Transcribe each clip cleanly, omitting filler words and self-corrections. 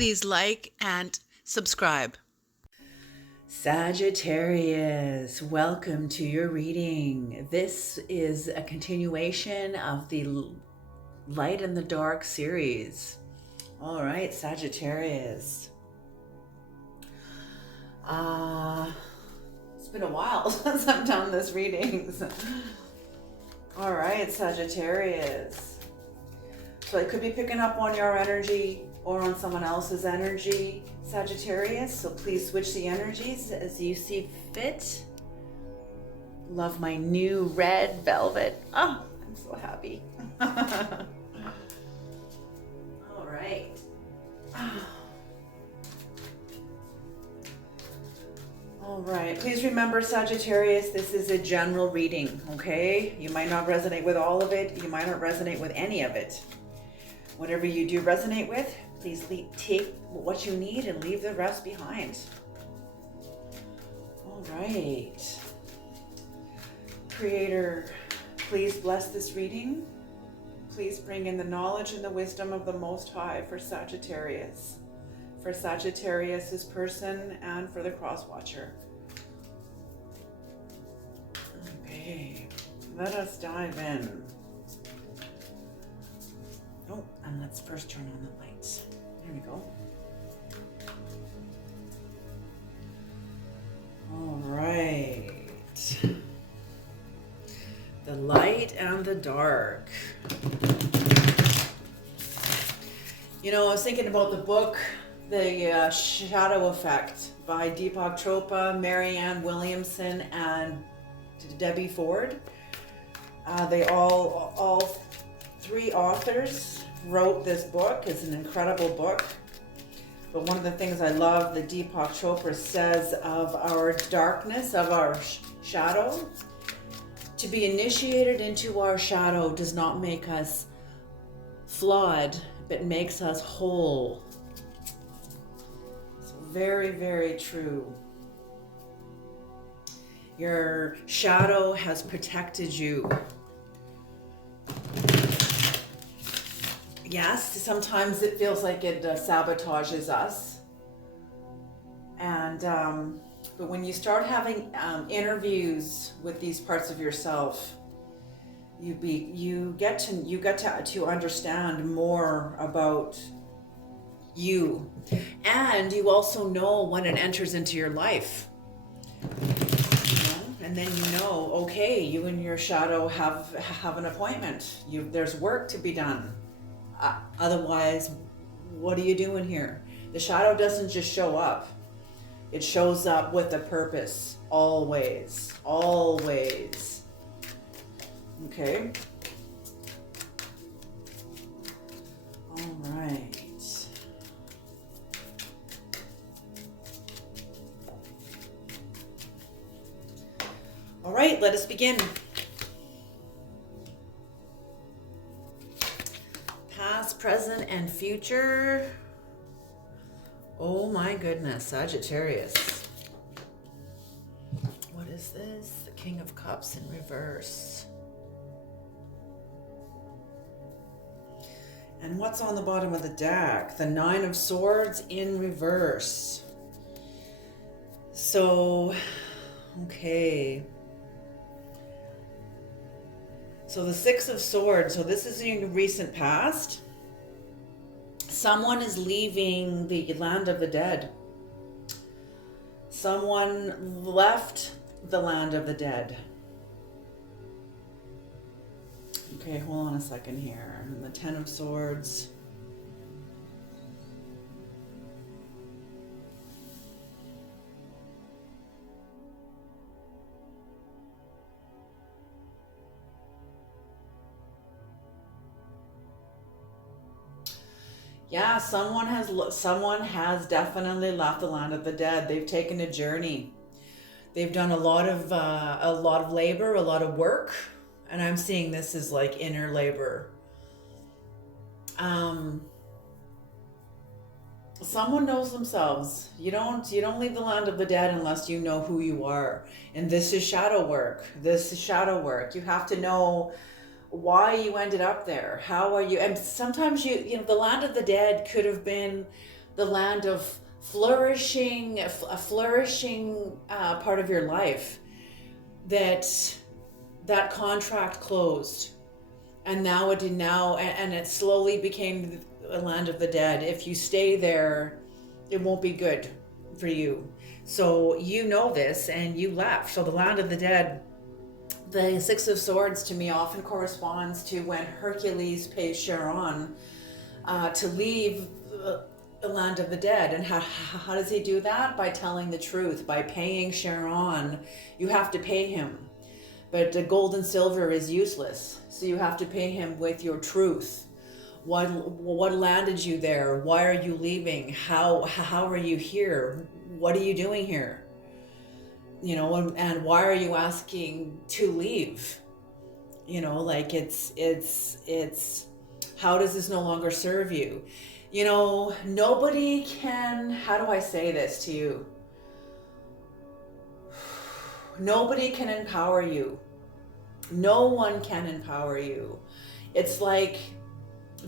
Please like and subscribe. Sagittarius, welcome to your reading. This is a continuation of the Light and the Dark series. All right, Sagittarius. It's been a while since I've done this readings. All right, Sagittarius. So I could be picking up on your energy or on someone else's energy, Sagittarius. So please switch the energies as you see fit. Love my new red velvet. Oh, I'm so happy. All right. All right. Please remember, Sagittarius, this is a general reading, okay? You might not resonate with all of it. You might not resonate with any of it. Whatever you do resonate with, please take what you need and leave the rest behind. All right. Creator, please bless this reading. Please bring in the knowledge and the wisdom of the Most High for Sagittarius, for Sagittarius's person, and for the cross-watcher. Okay, let us dive in. Oh, and let's first turn on the lights. There we go. All right. The light and the dark. You know, I was thinking about the book, The Shadow Effect by Deepak Chopra, Marianne Williamson, and Debbie Ford. They all three authors wrote this book. It's an incredible book. But one of the things I love that Deepak Chopra says of our darkness, of our shadow, to be initiated into our shadow does not make us flawed, but makes us whole. It's very, very true. Your shadow has protected you. Yes, sometimes it feels like it sabotages us. And but when you start having interviews with these parts of yourself, you get to understand more about you, and you also know when it enters into your life. And then you know, okay, you and your shadow have an appointment. There's work to be done. Otherwise, what are you doing here? The shadow doesn't just show up. It shows up with a purpose, always, always. Okay? All right. All right, let us begin. Past, present, and future. Oh my goodness, Sagittarius. What is this? The King of Cups in reverse. And what's on the bottom of the deck? The Nine of Swords in reverse. So, okay. So the Six of Swords, so this is in recent past. Someone is leaving the land of the dead. Someone left the land of the dead. Okay, hold on a second here. And the Ten of Swords. Yeah, someone has definitely left the land of the dead. They've taken a journey. They've done a lot of labor, a lot of work, and I'm seeing this as like inner labor. Someone knows themselves. You don't leave the land of the dead unless you know who you are. And this is shadow work. This is shadow work. You have to know why you ended up there. How are you? And sometimes you know, the land of the dead could have been the land of flourishing, a flourishing part of your life, that contract closed, and and it slowly became a land of the dead. If you stay there, it won't be good for you. So you know this, and you left. So the land of the dead, the Six of Swords to me often corresponds to when Hercules pays Charon to leave the land of the dead. And how does he do that? By telling the truth, by paying Charon. You have to pay him. But the gold and silver is useless. So you have to pay him with your truth. What landed you there? Why are you leaving? How are you here? What are you doing here? You know, and why are you asking to leave? You know, like it's how does this no longer serve you? You know, nobody can, how do I say this to you? Nobody can empower you. No one can empower you. It's like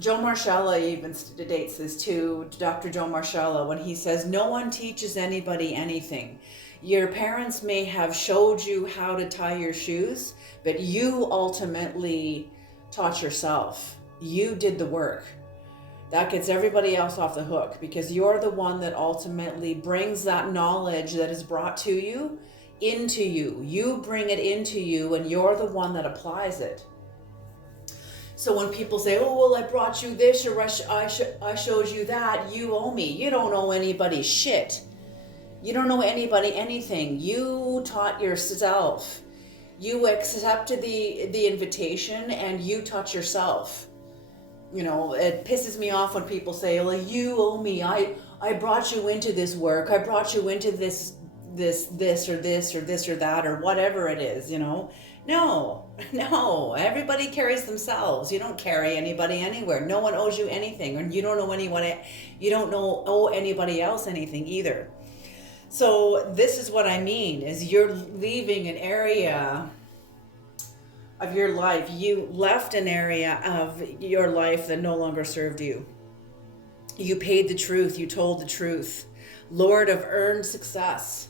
Joe Marcella even states this too, Dr. Joe Marcella, when he says, no one teaches anybody anything. Your parents may have showed you how to tie your shoes, but you ultimately taught yourself. You did the work. That gets everybody else off the hook, because you're the one that ultimately brings that knowledge that is brought to you into you. You bring it into you, and you're the one that applies it. So when people say, oh, well, I brought you this, or I showed you that, you owe me. You don't owe anybody shit. You don't owe anybody anything. You taught yourself. You accepted the invitation, and you taught yourself. You know, it pisses me off when people say, well, you owe me. I brought you into this work. I brought you into this or that, or whatever it is, you know. No, everybody carries themselves. You don't carry anybody anywhere. No one owes you anything, and you don't owe owe anybody else anything either. So this is what I mean, is you're leaving an area of your life. You left an area of your life that no longer served you. You paid the truth. You told the truth. Lord of earned success.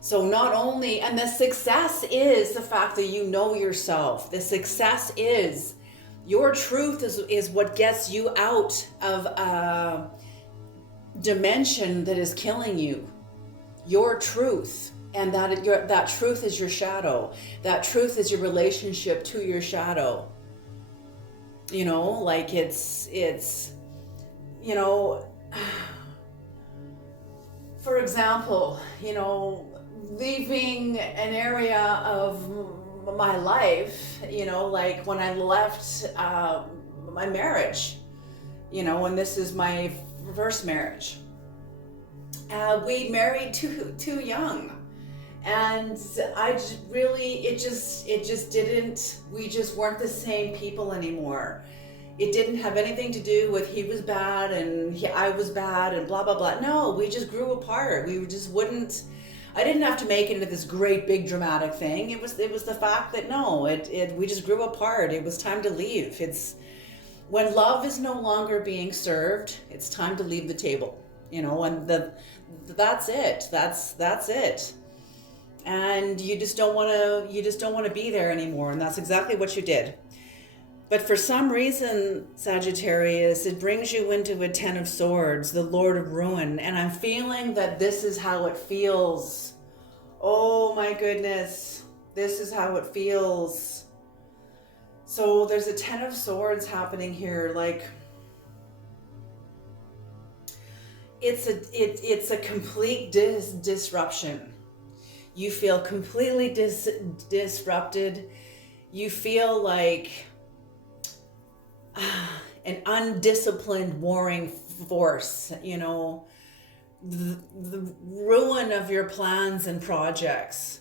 So not only, and the success is the fact that you know yourself. The success is your truth is what gets you out of a dimension that is killing you. Your truth. And that truth is your shadow. That truth is your relationship to your shadow. You know, like it's, you know, for example, you know, leaving an area of my life, you know, like when I left my marriage, you know, and this is my first marriage. We married too young. And we just weren't the same people anymore. It didn't have anything to do with he was bad and I was bad and blah, blah, blah. No, we just grew apart. I didn't have to make it into this great big dramatic thing. It was the fact that we just grew apart. It was time to leave. It's when love is no longer being served, it's time to leave the table, you know, and that's it. That's it. And you just don't want to be there anymore. And that's exactly what you did. But for some reason, Sagittarius, it brings you into a Ten of Swords, the Lord of Ruin. And I'm feeling that this is how it feels. Oh my goodness. This is how it feels. So there's a Ten of Swords happening here. Like, it's a complete disruption. You feel completely disrupted. You feel like an undisciplined warring force, you know, the ruin of your plans and projects,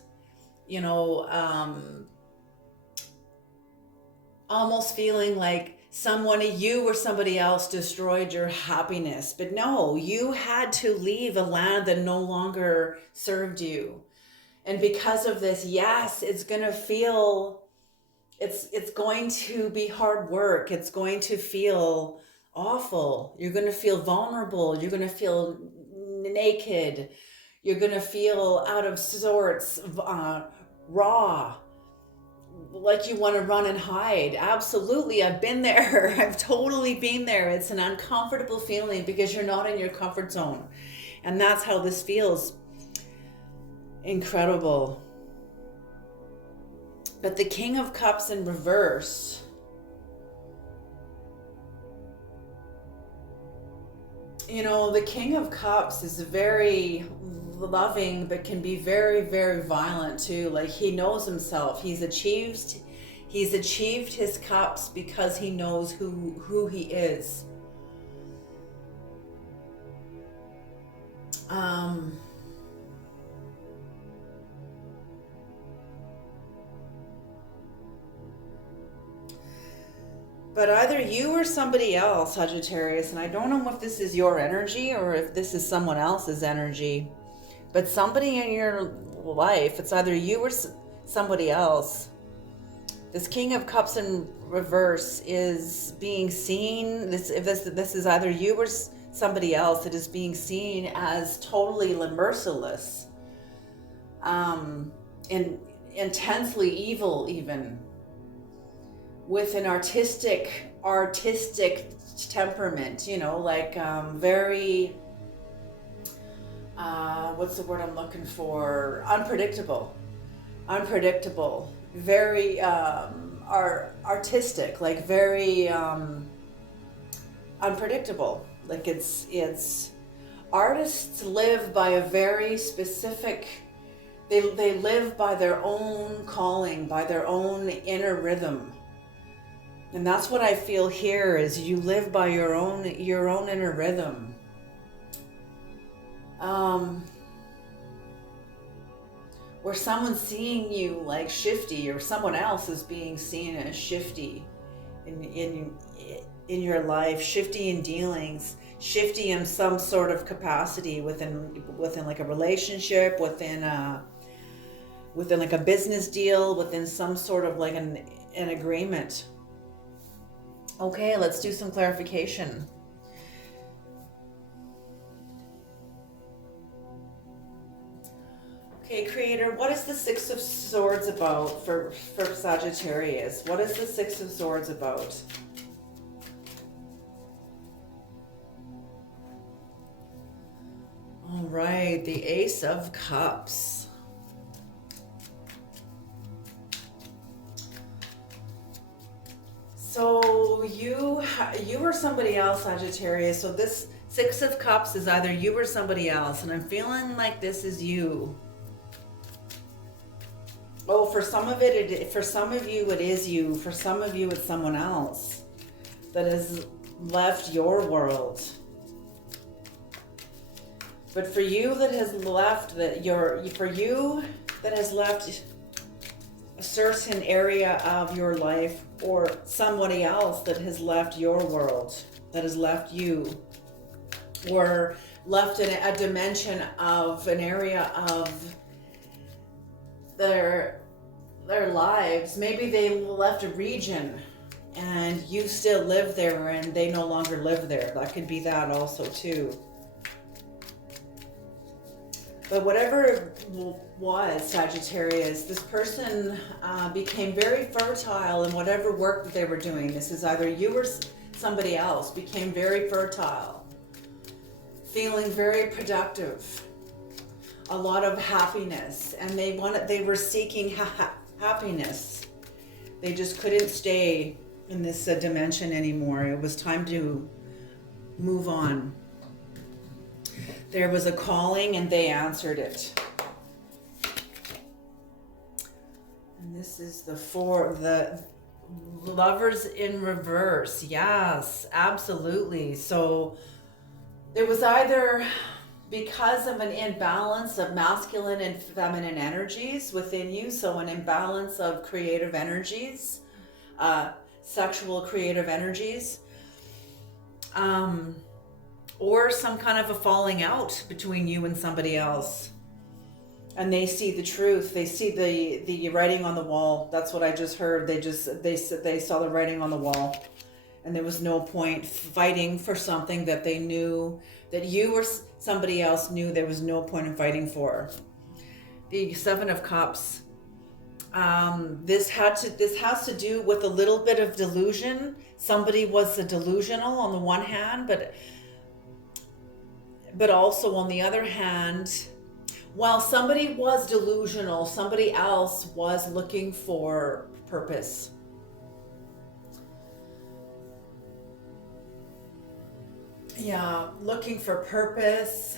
you know, almost feeling like you or somebody else destroyed your happiness. But no, you had to leave a land that no longer served you. And because of this, yes, it's going to feel, it's going to be hard work. It's going to feel awful. You're going to feel vulnerable. You're going to feel naked. You're going to feel out of sorts, raw, like you want to run and hide. Absolutely. I've been there. I've totally been there. It's an uncomfortable feeling because you're not in your comfort zone. And that's how this feels. Incredible. But the King of Cups in reverse, you know, the King of Cups is very loving, but can be very, very violent too. Like, he knows himself. He's achieved his cups because he knows who he is. But either you or somebody else, Sagittarius, and I don't know if this is your energy or if this is someone else's energy, but somebody in your life, it's either you or somebody else. This King of Cups in reverse is being seen. This is either you or somebody else that is being seen as totally merciless, and intensely evil, even with an artistic temperament. You know, like very. What's the word I'm looking for? Unpredictable, very artistic, like very unpredictable. Like it's artists live by a very specific. They live by their own calling, by their own inner rhythm, and that's what I feel here. Is you live by your own inner rhythm. Where someone's seeing you like shifty, or someone else is being seen as shifty in your life, shifty in dealings, shifty in some sort of capacity within like a relationship, within like a business deal, within some sort of like an agreement. Okay, let's do some clarification. Okay, Creator, what is the Six of Swords about for Sagittarius? What is the Six of Swords about? All right, the Ace of Cups. So you or somebody else, Sagittarius. So this Six of Cups is either you or somebody else, and I'm feeling like this is you. Oh, for some of you it is you. For some of you, it's someone else that has left your world. But for you that has left a certain area of your life, or somebody else that has left your world, that has left you, or left in a dimension of an area of their lives. Maybe they left a region and you still live there and they no longer live there. That could be that also too. But whatever it was, Sagittarius, this person became very fertile in whatever work that they were doing. This is either you or somebody else. Became very fertile, feeling very productive, a lot of happiness, and they were seeking happiness. They just couldn't stay in this dimension anymore. It was time to move on. There was a calling and they answered it. And this is the Lovers in reverse. Yes, absolutely. So it was either because of an imbalance of masculine and feminine energies within you, so an imbalance of creative energies, sexual creative energies, or some kind of a falling out between you and somebody else. And they see the truth. They see the writing on the wall. That's what I just heard. They saw the writing on the wall. and there was no point fighting for something that they knew, that you or somebody else knew there was no point in fighting for. The Seven of Cups. This has to do with a little bit of delusion. Somebody was delusional on the one hand, but also on the other hand, while somebody was delusional, somebody else was looking for purpose. Yeah, looking for purpose.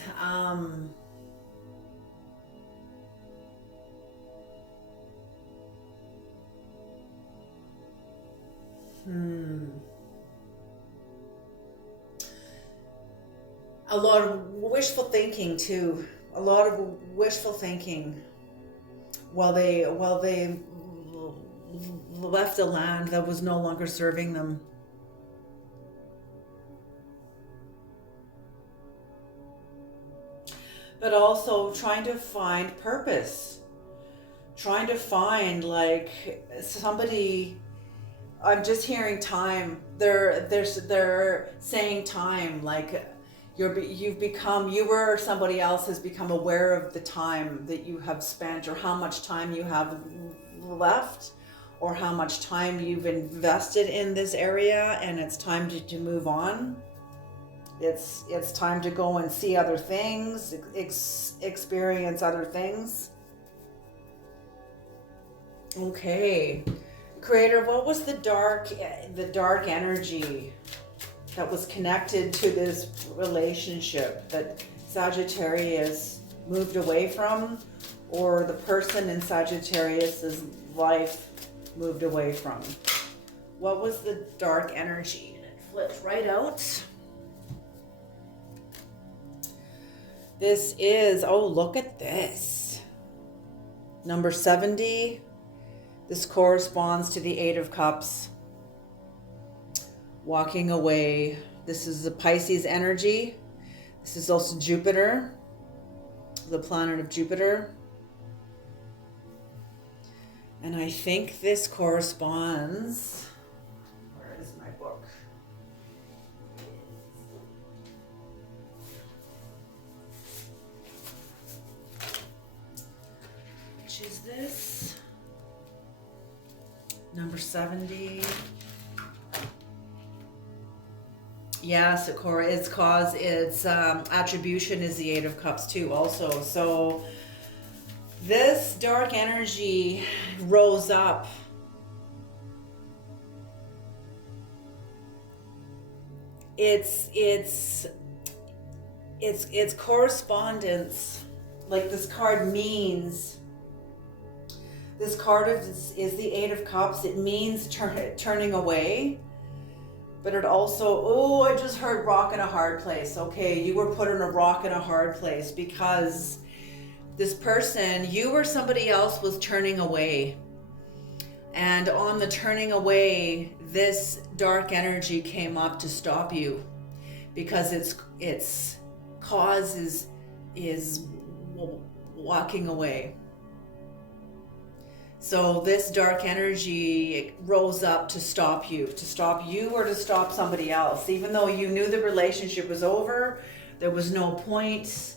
A lot of wishful thinking too. A lot of wishful thinking while they left a land that was no longer serving them. But also trying to find purpose. Trying to find like somebody. I'm just hearing time. They're saying time, like you or somebody else has become aware of the time that you have spent, or how much time you have left, or how much time you've invested in this area, and it's time to move on. It's time to go and see other things, experience other things. Okay. Creator, what was the dark energy that was connected to this relationship that Sagittarius moved away from, or the person in Sagittarius's life moved away from? What was the dark energy? And it flipped right out. This is, oh, look at this. Number 70. This corresponds to the Eight of Cups. Walking away. This is the Pisces energy. This is also Jupiter, the planet of Jupiter. And I think this corresponds. Where is my book? Which is this? Number 70. Yes, its attribution is the Eight of Cups too also. So this dark energy rose up. It's correspondence. Like this card means. This card is the Eight of Cups. It means turning away. But it also, I just heard rock in a hard place. Okay, you were put in a rock in a hard place because this person, you or somebody else, was turning away. And on the turning away, this dark energy came up to stop you because its cause is walking away. So this dark energy rose up to stop you or to stop somebody else. Even though you knew the relationship was over, there was no point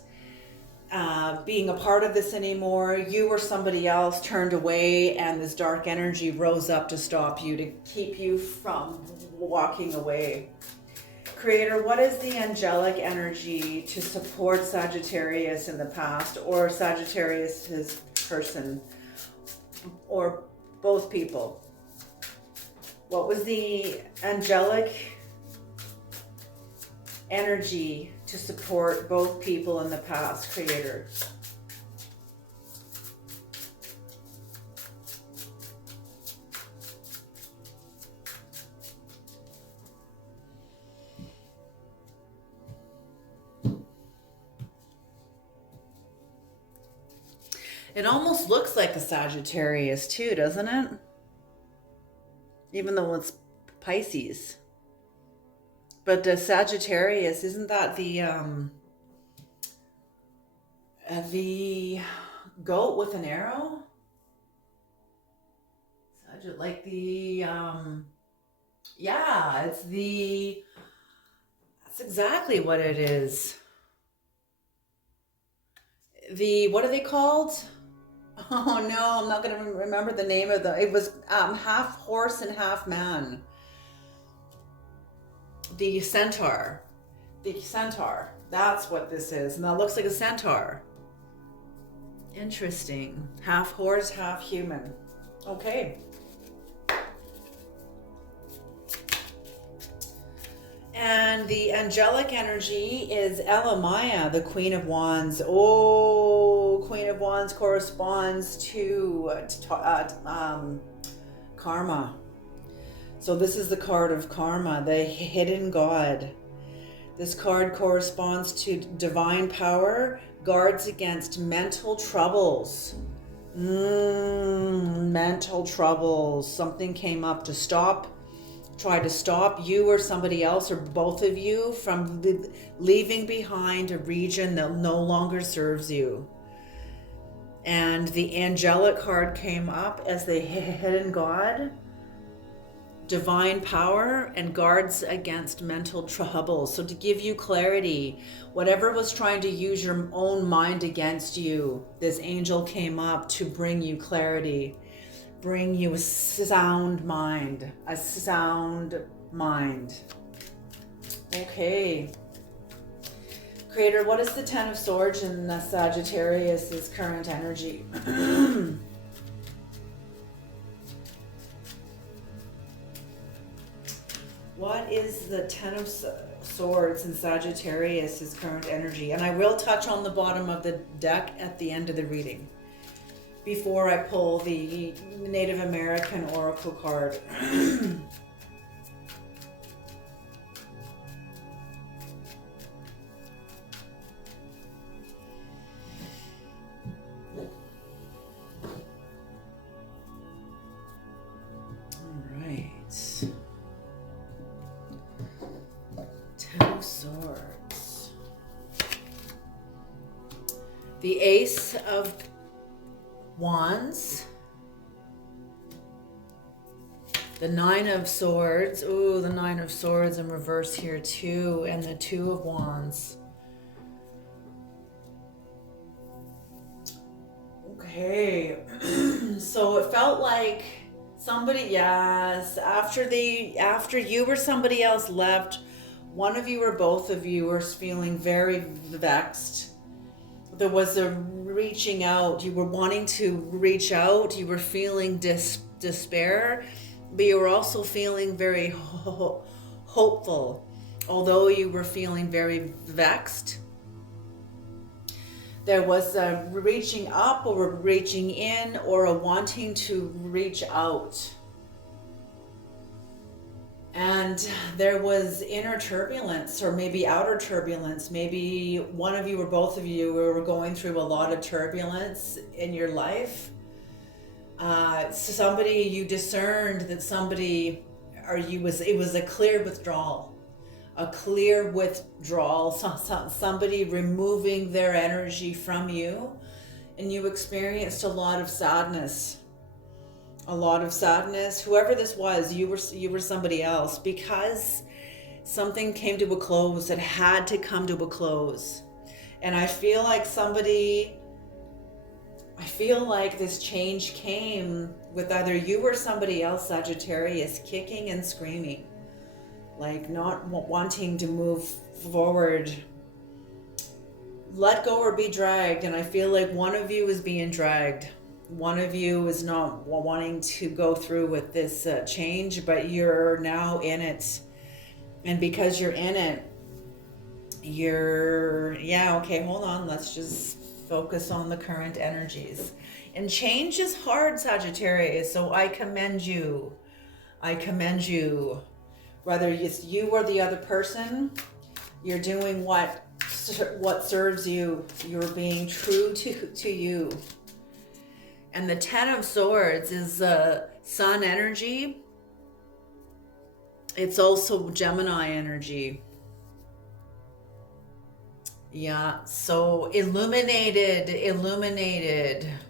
being a part of this anymore. You or somebody else turned away, and this dark energy rose up to stop you, to keep you from walking away. Creator, what is the angelic energy to support Sagittarius in the past, or Sagittarius, his person? Or both people? What was the angelic energy to support both people in the past, Creator? It almost looks like the Sagittarius too, doesn't it? Even though it's Pisces. But the Sagittarius, isn't that the goat with an arrow? Like the Yeah, that's exactly what it is. What are they called? Oh no, I'm not going to remember the name of it was half horse and half man. The centaur. The centaur. That's what this is. And that looks like a centaur. Interesting. Half horse, half human. Okay. And the angelic energy is Elamaya, the Queen of Wands. Oh, Queen of Wands corresponds to karma. So this is the card of karma, the hidden God. This card corresponds to divine power, guards against mental troubles. Mental troubles. Something came up to try to stop you or somebody else or both of you from leaving behind a region that no longer serves you. And the angelic card came up as the hidden God, divine power, and guards against mental trouble. So to give you clarity, whatever was trying to use your own mind against you, this angel came up to bring you clarity, bring you a sound mind, Okay. Creator, what is the Ten of Swords in the Sagittarius' current energy? What is the Ten of Swords in Sagittarius' current energy? And I will touch on the bottom of the deck at the end of the reading, before I pull the Native American Oracle card. All right. Ten of Swords. The Ace of Wands, the Nine of Swords. Ooh, the Nine of Swords in reverse here too, and the Two of Wands. Okay. So it felt like somebody, yes, after you or somebody else left, one of you or both of you were feeling very vexed. There was a reaching out. You were wanting to reach out. You were feeling despair, but you were also feeling very hopeful. Although you were feeling very vexed, there was a reaching up or a reaching in or a wanting to reach out. And there was inner turbulence or maybe outer turbulence. Maybe one of you or both of you were going through a lot of turbulence in your life. Somebody, you discerned that somebody, it was a clear withdrawal. Somebody removing their energy from you. And you experienced a lot of sadness. Whoever this was, you were somebody else, because something came to a close. It had to come to a close. And I feel like this change came with either you or somebody else, Sagittarius, kicking and screaming, like not wanting to move forward, let go or be dragged. And I feel like one of you is being dragged. One of you is not wanting to go through with this change, but you're now in it. And because you're in it, okay, hold on. Let's just focus on the current energies. And change is hard, Sagittarius, so I commend you. Whether it's you or the other person, you're doing what serves you. You're being true to you. And the Ten of Swords is sun energy. It's also Gemini energy. Yeah, so illuminated.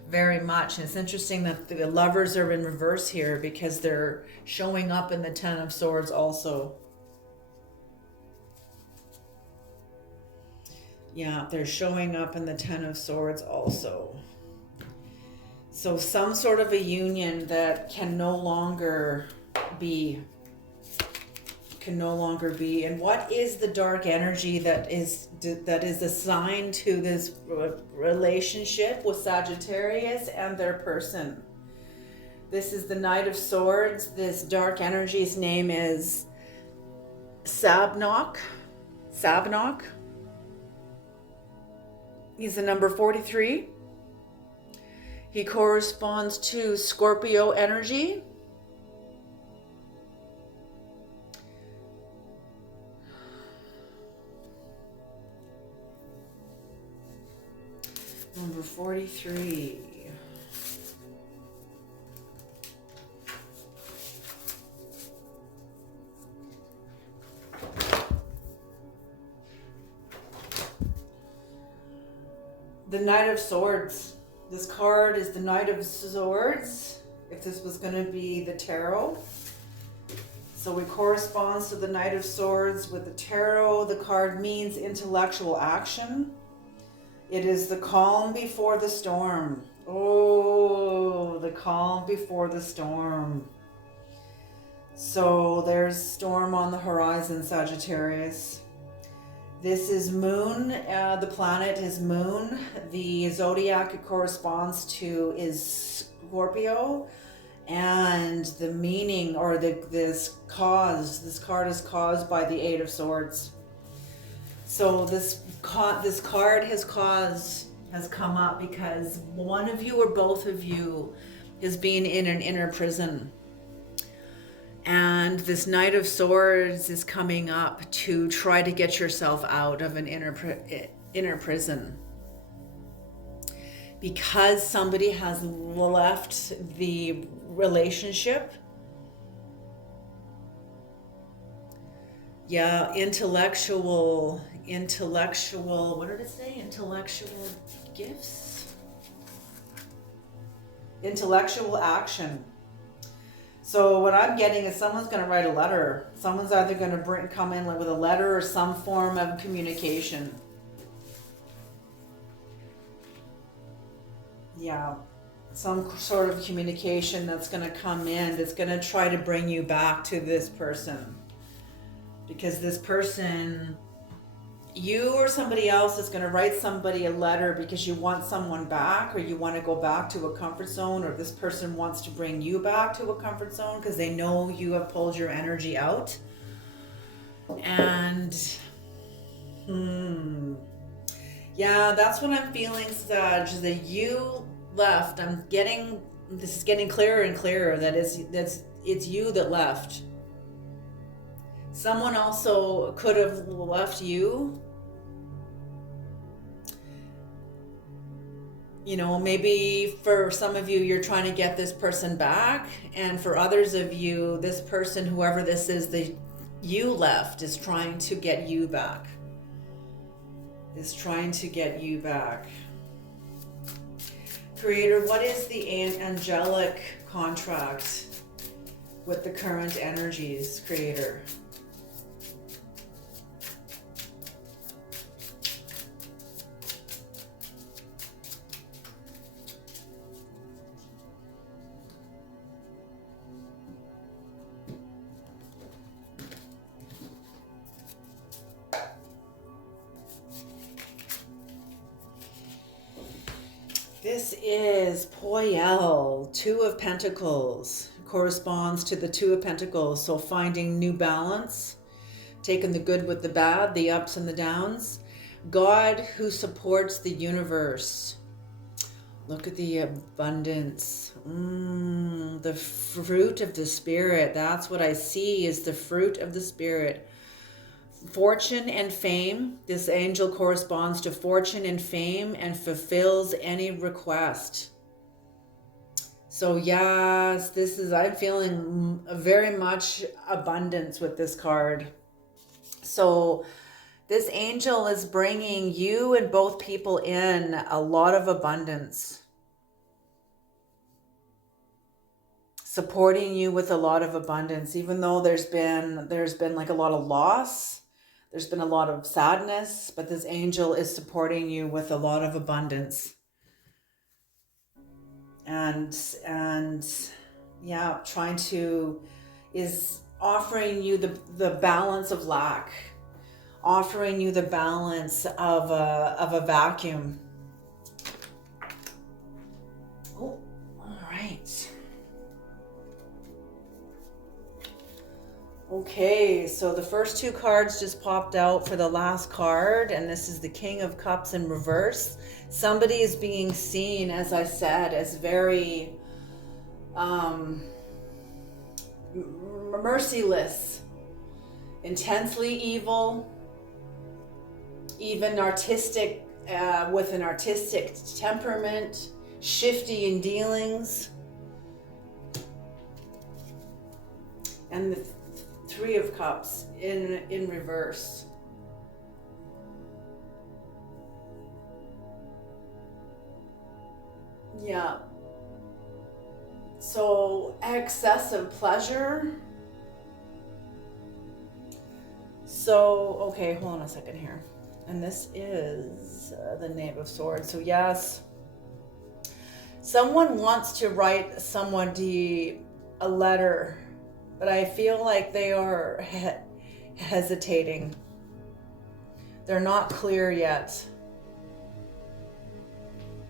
very much. And it's interesting that the lovers are in reverse here because they're showing up in the Ten of Swords also. Yeah, they're showing up in the Ten of Swords also. So some sort of a union that can no longer be. And what is the dark energy that is assigned to this relationship with Sagittarius and their person? This is the Knight of Swords. This dark energy's name is Sabnok. He's the number 43. He corresponds to Scorpio energy. Number 43. The Knight of Swords. This card is the Knight of Swords, if this was going to be the tarot. So it corresponds to the Knight of Swords with the tarot. The card means intellectual action. It is the calm before the storm. Oh, the calm before the storm. So there's storm on the horizon, Sagittarius. This is Moon. The planet is Moon. The zodiac it corresponds to is Scorpio. And the meaning, or this card is caused by the Eight of Swords. So this card has come up because one of you or both of you is being in an inner prison. And this Knight of Swords is coming up to try to get yourself out of an inner prison. Because somebody has left the relationship. Yeah, intellectual, what did it say? Intellectual gifts? Intellectual action. So what I'm getting is someone's going to write a letter. Someone's either going to come in with a letter or some form of communication. Yeah, some sort of communication that's going to come in that's going to try to bring you back to this person. Because this person, you or somebody else is going to write somebody a letter because you want someone back, or you want to go back to a comfort zone, or this person wants to bring you back to a comfort zone because they know you have pulled your energy out. And yeah, that's what I'm feeling, Sag, that you left. This is getting clearer and clearer that it's you that left. Someone also could have left you. You know, maybe for some of you, you're trying to get this person back. And for others of you, this person, whoever this is that you left, is trying to get you back. Creator, what is the angelic contract with the current energies, Creator? This is Poyel, Two of Pentacles, corresponds to the Two of Pentacles. So finding new balance, taking the good with the bad, the ups and the downs. God who supports the universe. Look at the abundance. The fruit of the Spirit. That's what I see is the fruit of the Spirit. Fortune and fame. This angel corresponds to fortune and fame and fulfills any request. So yes, I'm feeling very much abundance with this card. So this angel is bringing you and both people in a lot of abundance. supporting you with a lot of abundance, even though there's been like a lot of loss, there's been a lot of sadness, but this angel is supporting you with a lot of abundance. And yeah, is offering you the balance of lack, offering you the balance of a vacuum. Oh, all right. Okay, so the first two cards just popped out for the last card, and this is the King of Cups in reverse. Somebody is being seen, as I said, as very merciless, intensely evil, even artistic, with an artistic temperament, shifty in dealings. And the Three of Cups in reverse. Yeah. So excessive pleasure. So, okay, hold on a second here. And this is the Knave of Swords. So yes, someone wants to write somebody a letter, but I feel like they are hesitating. They're not clear yet.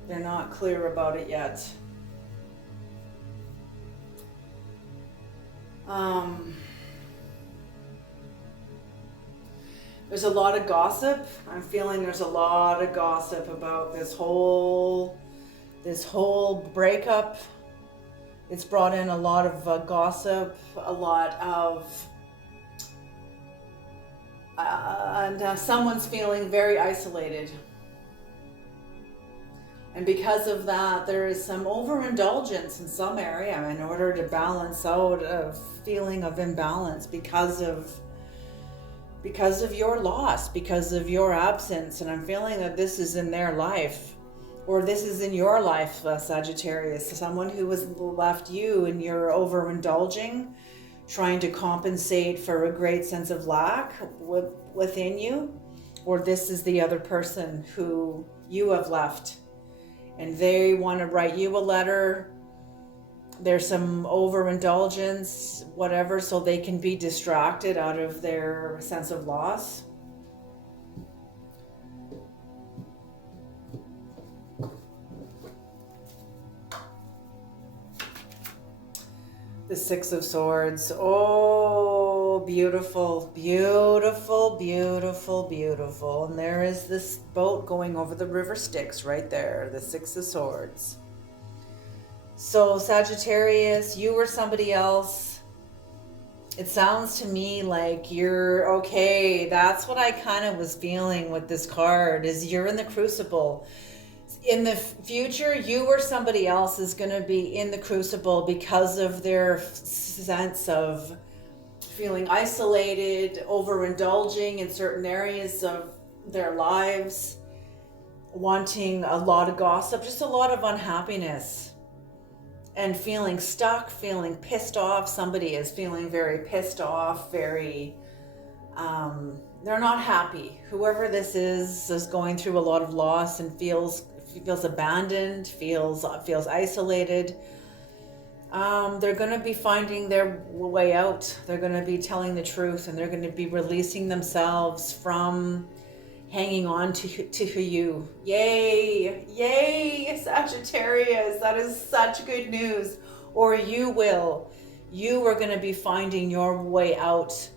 They're not clear about it yet. There's a lot of gossip. I'm feeling there's a lot of gossip about this whole breakup. It's brought in a lot of gossip, a lot of, and someone's feeling very isolated. And because of that, there is some overindulgence in some area in order to balance out a feeling of imbalance because of your loss, because of your absence. And I'm feeling that this is in their life. Or this is in your life, Sagittarius, someone who has left you and you're overindulging, trying to compensate for a great sense of lack within you. Or this is the other person who you have left and they want to write you a letter. There's some overindulgence, whatever, so they can be distracted out of their sense of loss. The Six of Swords. Oh, beautiful, beautiful, beautiful, beautiful. And there is this boat going over the river Styx right there, the Six of Swords. So Sagittarius, you or somebody else, it sounds to me like you're okay. That's what I kind of was feeling with this card, is you're in the crucible. In the future, you or somebody else is going to be in the crucible because of their sense of feeling isolated, overindulging in certain areas of their lives, wanting a lot of gossip, just a lot of unhappiness, and feeling stuck, feeling pissed off. Somebody is feeling very pissed off, very, they're not happy. Whoever this is going through a lot of loss and feels abandoned, feels isolated. They're going to be finding their way out. They're going to be telling the truth, and they're going to be releasing themselves from hanging on to you. Yay, Sagittarius. That is such good news. Or you are going to be finding your way out.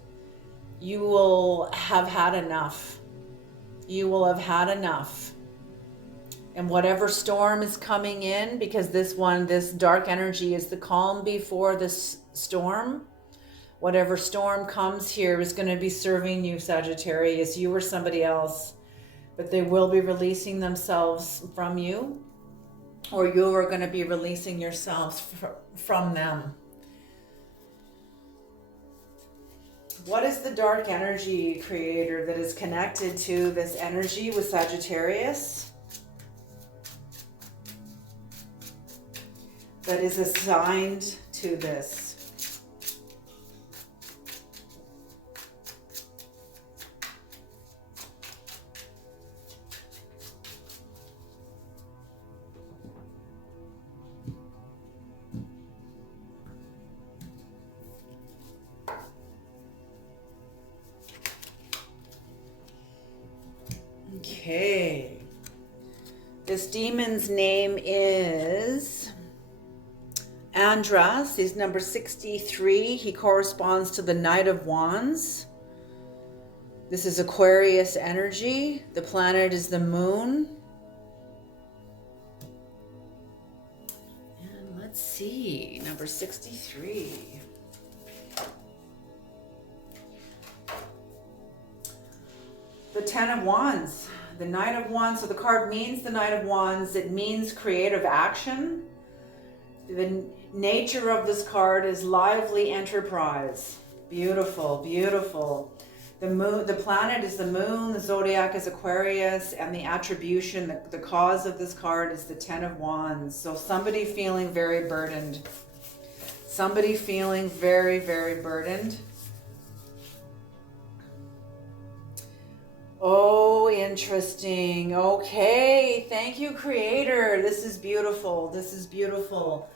You will have had enough. You will have had enough. And whatever storm is coming in, because this dark energy is the calm before this storm. Whatever storm comes here is going to be serving you, Sagittarius, you or somebody else. But they will be releasing themselves from you, or you are going to be releasing yourselves from them. What is the dark energy, creator, that is connected to this energy with Sagittarius? That is assigned to this. Okay. This demon's name is Andras. He's number 63. He corresponds to the Knight of Wands. This is Aquarius energy. The planet is the moon. And let's see, number 63. The Ten of Wands. The Knight of Wands. So the card means the Knight of Wands. It means creative action. The nature of this card is lively enterprise. Beautiful, beautiful. The moon, the planet is the moon, the zodiac is Aquarius, and the attribution, the cause of this card is the Ten of Wands. So somebody feeling very burdened. Somebody feeling very, very burdened. Oh, interesting. Okay. Thank you, Creator. This is beautiful. This is beautiful.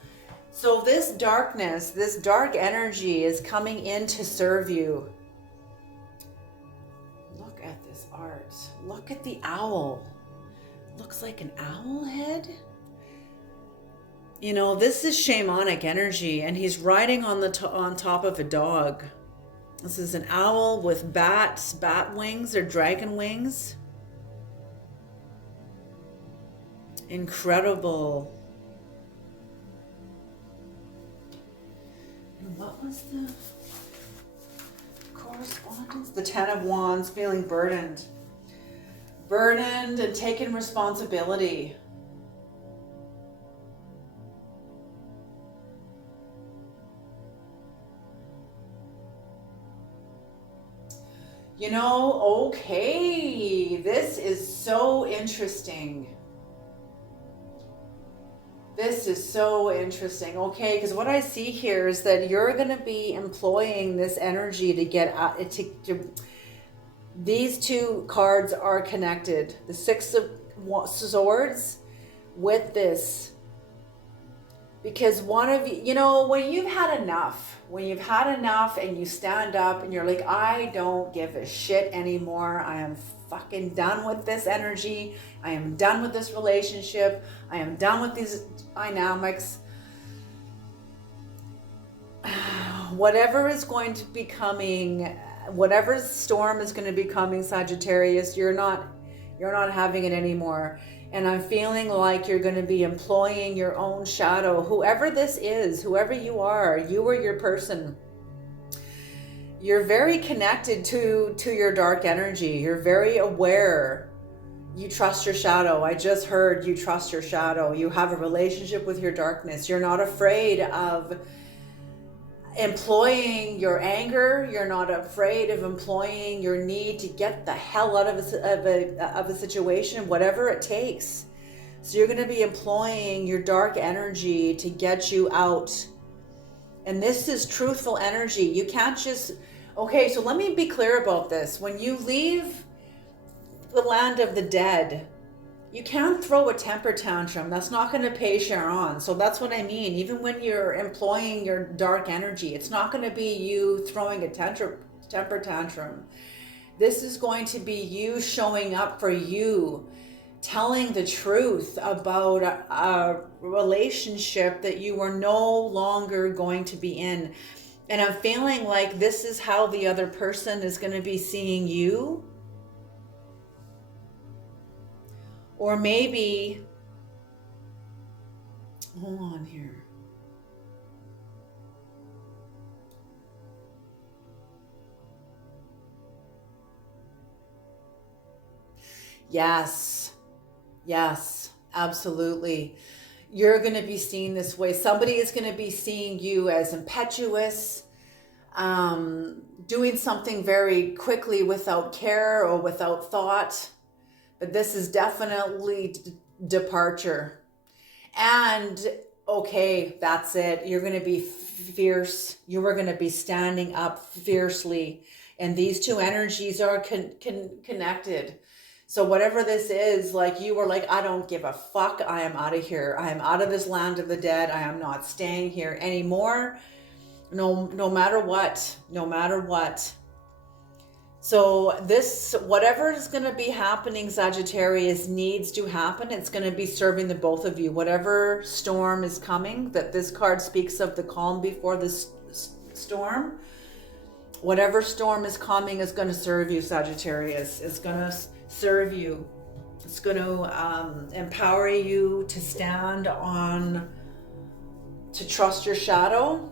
So this darkness, this dark energy is coming in to serve you. Look at this art. Look at the owl. Looks like an owl head. You know, this is shamanic energy, and he's riding on on top of a dog. This is an owl with bat wings or dragon wings. Incredible. And what was the correspondence? The Ten of Wands, feeling burdened. Burdened and taking responsibility. You know, okay, this is so interesting. This is so interesting. Okay, because what I see here is that you're going to be employing this energy to get out. These two cards are connected. The Six of Swords with this. Because one of you, you know, when you've had enough and you stand up and you're like, I don't give a shit anymore. I am fucking done with this energy. I am done with this relationship. I am done with these dynamics. Whatever is going to be coming, whatever storm is going to be coming, Sagittarius, you're not having it anymore. And I'm feeling like you're going to be employing your own shadow. Whoever this is, whoever you are your person. You're very connected to your dark energy. You're very aware. You trust your shadow. I just heard you trust your shadow. You have a relationship with your darkness. You're not afraid of employing your anger. You're not afraid of employing your need to get the hell out of a situation, whatever it takes. So you're going to be employing your dark energy to get you out. And this is truthful energy. You can't just... Okay, so let me be clear about this. When you leave the land of the dead, you can't throw a temper tantrum. That's not going to pay Sharon. So that's what I mean. Even when you're employing your dark energy, it's not going to be you throwing a temper tantrum. This is going to be you showing up for you, telling the truth about a relationship that you are no longer going to be in. And I'm feeling like this is how the other person is going to be seeing you. Or maybe, hold on here. Yes, absolutely. You're going to be seen this way. Somebody is going to be seeing you as impetuous, doing something very quickly without care or without thought. But this is definitely departure. And okay, that's it. You're going to be fierce. You are going to be standing up fiercely. And these two energies are connected. So whatever this is, like you were like, I don't give a fuck. I am out of here. I am out of this land of the dead. I am not staying here anymore. No matter what. No matter what. So this, whatever is going to be happening, Sagittarius, needs to happen. It's going to be serving the both of you. Whatever storm is coming, that this card speaks of the calm before the storm. Whatever storm is coming is going to serve you, Sagittarius. It's going to serve you. It's going to empower you to stand on, to trust your shadow,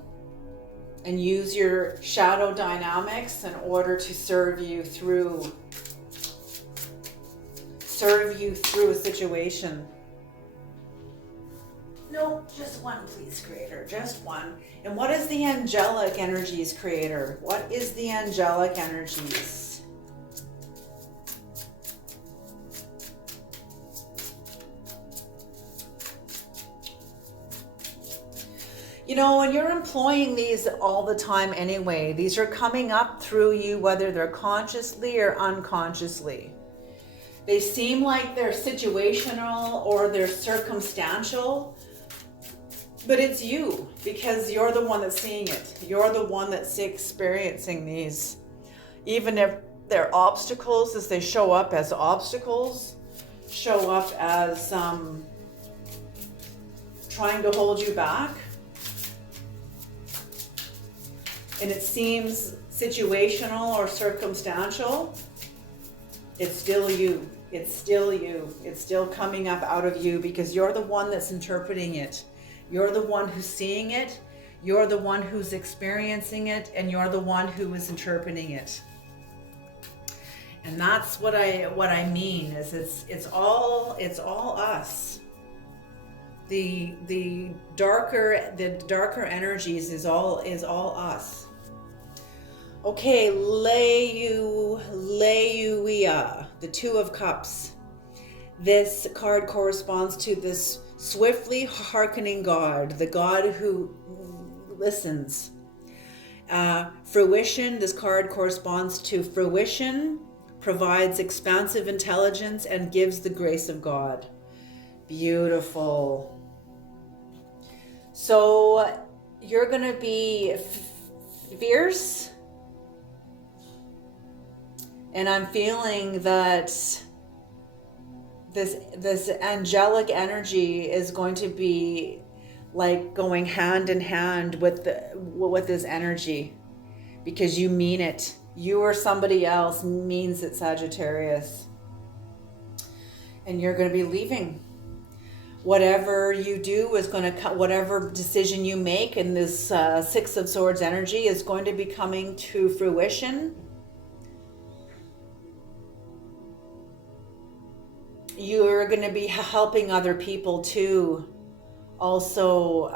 and use your shadow dynamics in order to serve you through a situation. No, just one, please, Creator. Just one. And what is the angelic energies, Creator? What is the angelic energies? You know, when you're employing these all the time anyway, these are coming up through you, whether they're consciously or unconsciously. They seem like they're situational or they're circumstantial, but it's you, because you're the one that's seeing it. You're the one that's experiencing these. Even if they're obstacles, as they show up as obstacles, show up as trying to hold you back. And it seems situational or circumstantial, it's still you. It's still you. It's still coming up out of you, because you're the one that's interpreting it. You're the one who's seeing it. You're the one who's experiencing it, and you're the one who is interpreting it. And that's what I mean is it's all us. The darker energies is all us. Okay, Leuia, the Two of Cups. This card corresponds to this swiftly hearkening God, the God who listens. Fruition, this card corresponds to fruition, provides expansive intelligence, and gives the grace of God. Beautiful. So you're going to be fierce. And I'm feeling that this angelic energy is going to be like going hand in hand with this energy, because you mean it. You or somebody else means it, Sagittarius. And you're going to be leaving. Whatever you do is going to, whatever decision you make in this Six of Swords energy is going to be coming to fruition. You're going to be helping other people too. Also,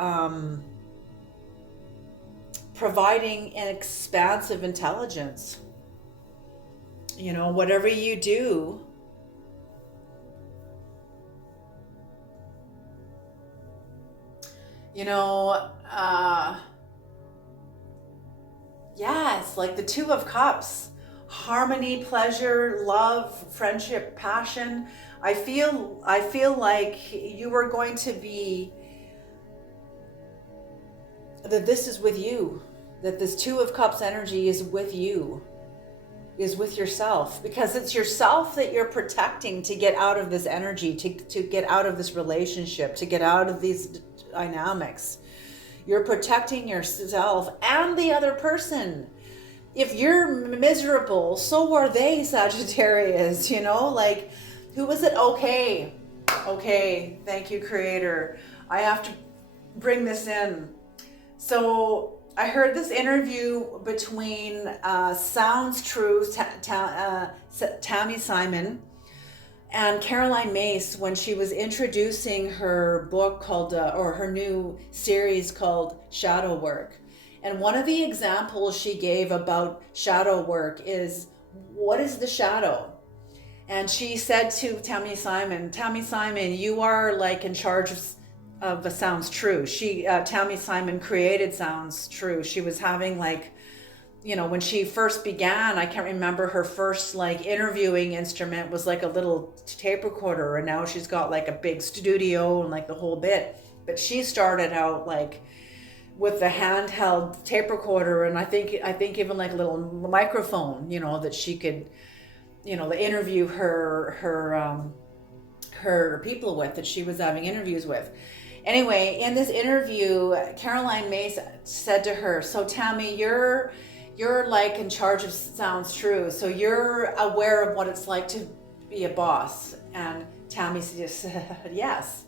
providing an expansive intelligence. You know, whatever you do, you know, yes, like the Two of Cups. Harmony, pleasure, love, friendship, passion. I feel like you are going to be, that this is with you, that this Two of Cups energy is with you, is with yourself, because it's yourself that you're protecting to get out of this energy, to get out of this relationship, to get out of these dynamics. You're protecting yourself and the other person. If you're miserable, so are they, Sagittarius, you know, like, who is it? Okay, thank you, Creator. I have to bring this in. So I heard this interview between Sounds Truth, Tammy Simon, and Caroline Myss when she was introducing her book called, or her new series called Shadow Work. And one of the examples she gave about shadow work is, what is the shadow? And she said to Tammy Simon, you are like in charge of of Sounds True. Tammy Simon created Sounds True. She was having like, when she first began, I can't remember, her first like interviewing instrument was like a little tape recorder, and now she's got like a big studio and like the whole bit. But she started out like with the handheld tape recorder, and I think even like a little microphone, that she could, interview her people with, that she was having interviews with. Anyway, in this interview, Caroline May said to her, "So Tammy, you're like in charge of Sounds True, so you're aware of what it's like to be a boss." And Tammy just said yes.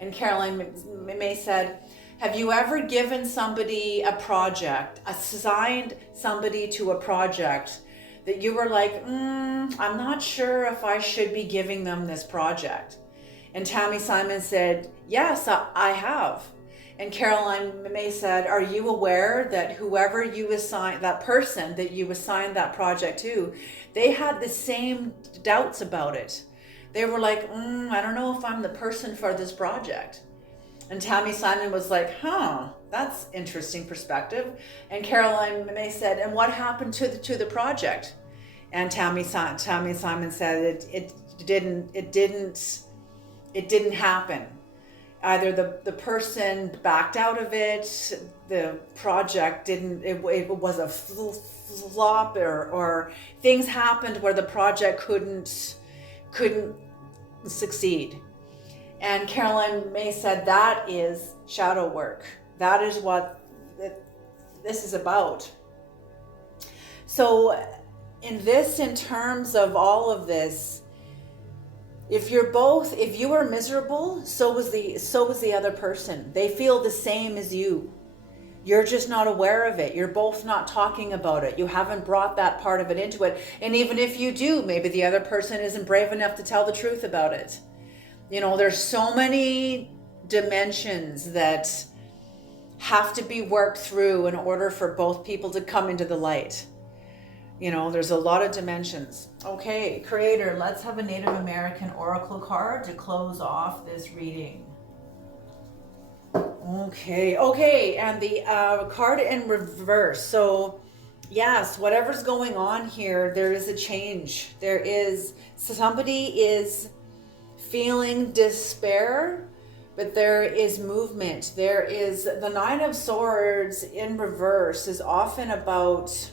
And Caroline May said, "Have you ever given somebody a project, assigned somebody to a project that you were like, I'm not sure if I should be giving them this project?" And Tammy Simon said, "Yes, I have." And Caroline May said, "Are you aware that whoever you assigned, that person that you assigned that project to, they had the same doubts about it? They were like, I don't know if I'm the person for this project." And Tammy Simon was like, that's interesting perspective. And Caroline May said, "And what happened to the project?" And Tammy Simon said, it didn't happen. Either the person backed out of it, the project didn't, it was a flop, or things happened where the project couldn't succeed. And Caroline May said, that is shadow work. That is what this is about. So in terms of all of this, if you are miserable, so was the other person. They feel the same as you. You're just not aware of it. You're both not talking about it. You haven't brought that part of it into it. And even if you do, maybe the other person isn't brave enough to tell the truth about it. There's so many dimensions that have to be worked through in order for both people to come into the light. There's a lot of dimensions. Okay, Creator, let's have a Native American Oracle card to close off this reading. Okay, and the card in reverse. So, yes, whatever's going on here, there is a change. Somebody is feeling despair, but there is movement. There is the Nine of Swords in reverse is often about,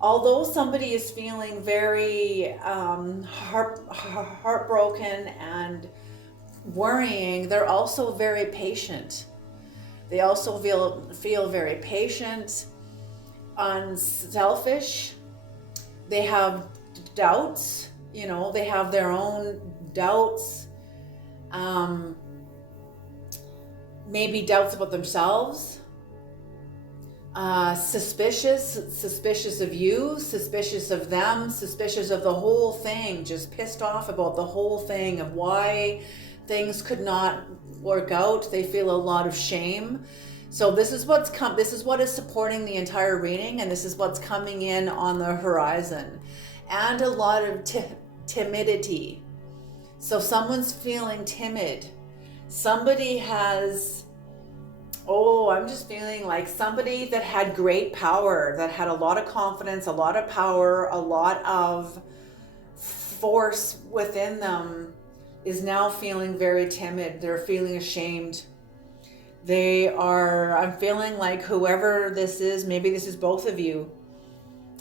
although somebody is feeling very heartbroken and worrying, they're also very patient. They also feel very patient, unselfish. They have doubts, they have their own doubts. Maybe doubts about themselves. Suspicious of you, suspicious of them, suspicious of the whole thing, just pissed off about the whole thing of why things could not work out. They feel a lot of shame. So this is what is supporting the entire reading, and this is what's coming in on the horizon. And a lot of timidity. So someone's feeling timid. Somebody has, I'm just feeling like somebody that had great power, that had a lot of confidence, a lot of power, a lot of force within them, is now feeling very timid. They're feeling ashamed. I'm feeling like whoever this is, maybe this is both of you,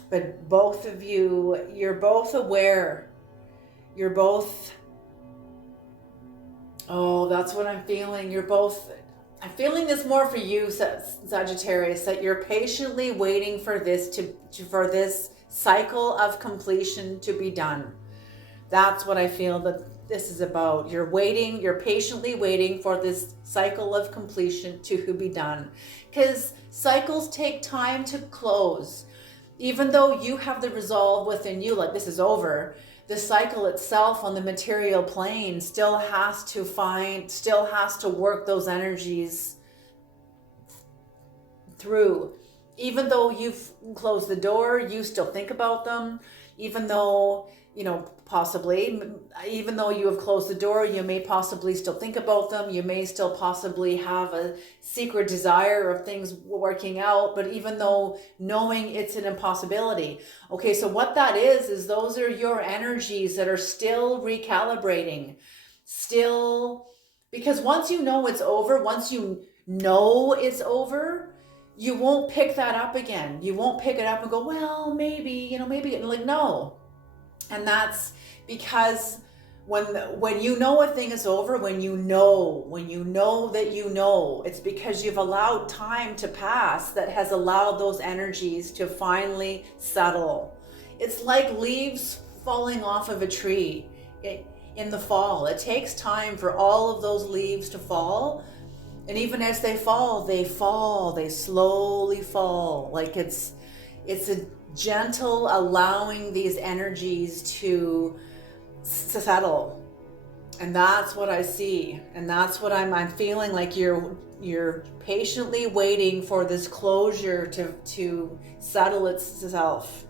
but both of you, you're both aware. You're both, that's what I'm feeling. I'm feeling this more for you, Sagittarius, that you're patiently waiting for this for this cycle of completion to be done. That's what I feel that this is about. You're patiently waiting for this cycle of completion to be done. Because cycles take time to close. Even though you have the resolve within you, like this is over, the cycle itself on the material plane still has to work those energies through. Even though you've closed the door, you still think about them. Even though possibly, even though you have closed the door, you may possibly still think about them. You may still possibly have a secret desire of things working out, but even though knowing it's an impossibility. Okay, so what that is those are your energies that are still recalibrating, still, because once you know it's over, once you know it's over, you won't pick that up again. You won't pick it up and go, well, maybe, maybe, like, no. And that's because when you know a thing is over, when you know that it's because you've allowed time to pass that has allowed those energies to finally settle. It's like leaves falling off of a tree in the fall. It takes time for all of those leaves to fall. And even as they fall, they slowly fall. Like it's a gentle allowing these energies to settle. And that's what I see. And that's what I'm feeling, like you're patiently waiting for this closure to settle itself.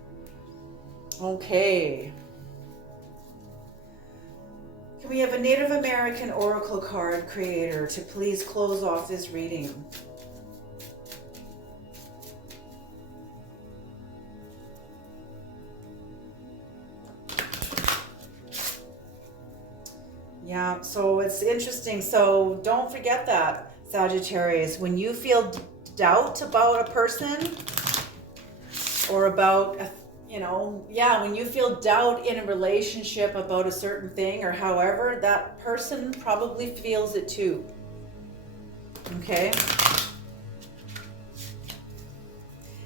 Okay. Can we have a Native American Oracle card creator to please close off this reading? Yeah, so it's interesting. So don't forget that, Sagittarius, when you feel doubt about a person or about, when you feel doubt in a relationship about a certain thing or however, that person probably feels it too. Okay?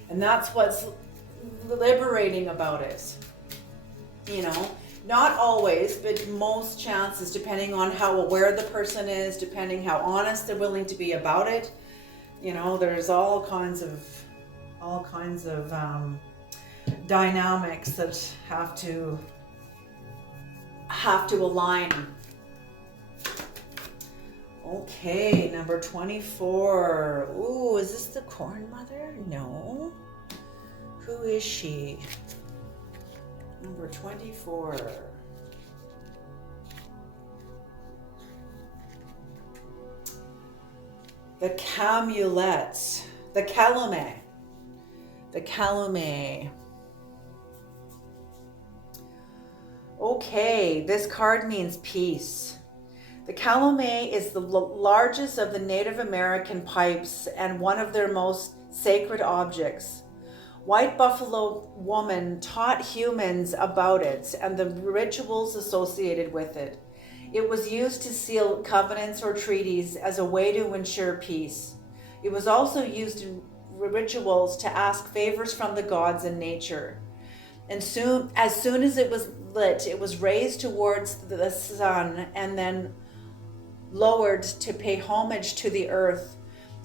And that's what's liberating about it. Not always, but most chances, depending on how aware the person is, depending how honest they're willing to be about it. There's all kinds of dynamics that have to align. Okay, number 24. Ooh, is this the Corn Mother? No. Who is she? Number 24. The Camulet. The Calumet. The Calumet. Okay, this card means peace. The Calumet is the largest of the Native American pipes and one of their most sacred objects. White Buffalo Woman taught humans about it and the rituals associated with it. It was used to seal covenants or treaties as a way to ensure peace. It was also used in rituals to ask favors from the gods and nature. And as soon as it was lit, it was raised towards the sun and then lowered to pay homage to the earth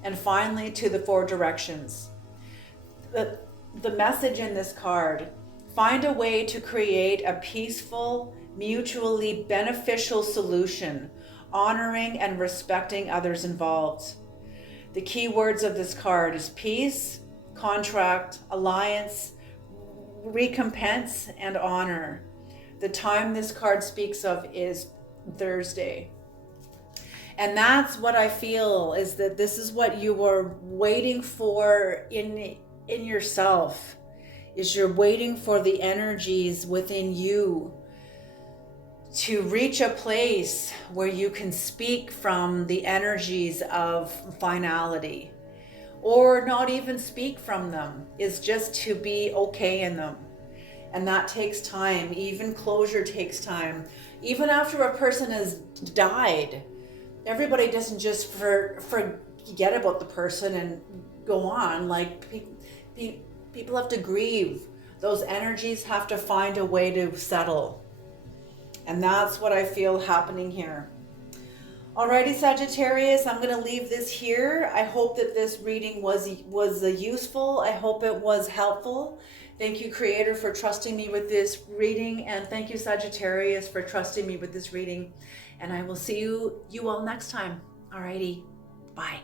and finally to the four directions. The message in this card: find a way to create a peaceful, mutually beneficial solution, honoring and respecting others involved. The key words of this card is peace, contract, alliance, recompense, and honor. The time this card speaks of is Thursday. And that's what I feel, is that this is what you are waiting for in yourself, is you're waiting for the energies within you to reach a place where you can speak from the energies of finality, or not even speak from them, is just to be okay in them. And that takes time. Even closure takes time. Even after a person has died, everybody doesn't just forget about the person and go on. Like, people have to grieve. Those energies have to find a way to settle. And that's what I feel happening here. Alrighty, Sagittarius, I'm going to leave this here. I hope that this reading was useful. I hope it was helpful. Thank you, Creator, for trusting me with this reading. And thank you, Sagittarius, for trusting me with this reading. And I will see you all next time. Alrighty, bye.